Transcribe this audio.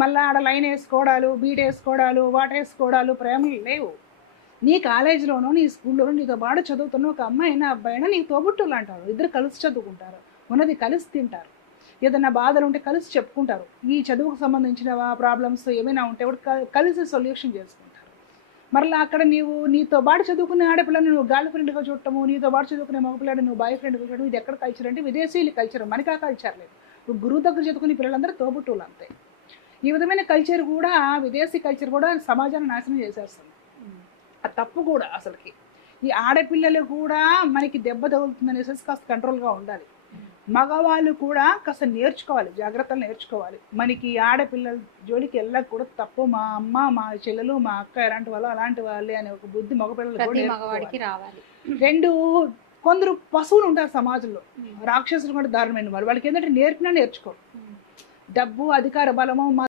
మళ్ళీ ఆడ line వేసుకోవడాలు, beat వేసుకోవడాలు, వాటేసుకోవడాలు, ప్రేమలు లేవు. నీ కాలేజీలోనో నీ స్కూల్లోనో నీతో పాటు చదువుతున్న ఒక అమ్మాయి అయినా అబ్బాయి అయినా నీకు తోబుట్టులు అంటారు. ఇద్దరు కలిసి చదువుకుంటారు, ఉన్నది కలిసి తింటారు, ఏదైనా బాధలు ఉంటే కలిసి చెప్పుకుంటారు. ఈ చదువుకు సంబంధించిన ప్రాబ్లమ్స్ ఏమైనా ఉంటే కూడా కలిసి సొల్యూషన్ చేసుకుంటారు. మరలా అక్కడ నీతో పాటు చదువుకునే ఆడపిల్లని నువ్వు గర్ల్ ఫ్రెండ్గా చూడటము, నీతో పాటు చదువుకునే మగపిల్లని నువ్వు బాయ్ ఫ్రెండ్గా చూడటం, ఇది ఎక్కడ కల్చర్ అంటే విదేశీయుల కల్చర్, మనకా కల్చర్ లేదు. ఇప్పుడు గురువు దగ్గర చదువుకునే పిల్లలందరూ తోబుట్టువులు అంతే. ఈ విధమైన కల్చర్ కూడా, విదేశీ కల్చర్ కూడా సమాజాన్ని నాశనం చేసేస్తుంది. అది తప్పు కూడా. అసలుకి ఈ ఆడపిల్లలు కూడా మనకి దెబ్బ తగులుతుందనేసి కాస్త కంట్రోల్గా ఉండాలి. మగవాళ్ళు కూడా కాస్త నేర్చుకోవాలి, జాగ్రత్తలు నేర్చుకోవాలి. మనకి ఆడపిల్లల జోలికి వెళ్ళక కూడా తప్పు. మా అమ్మ, మా చెల్లెలు, మా అక్క ఎలాంటి వాళ్ళు అలాంటి వాళ్ళే అనే ఒక బుద్ధి మగవాడికి రావాలి. రెండు, కొందరు పశువులు ఉంటారు సమాజంలో, రాక్షసులు కూడా దారుణమైన వాళ్ళు. వాళ్ళకి ఏంటంటే నేర్పినా నేర్చుకోరు. డబ్బు, అధికార బలము,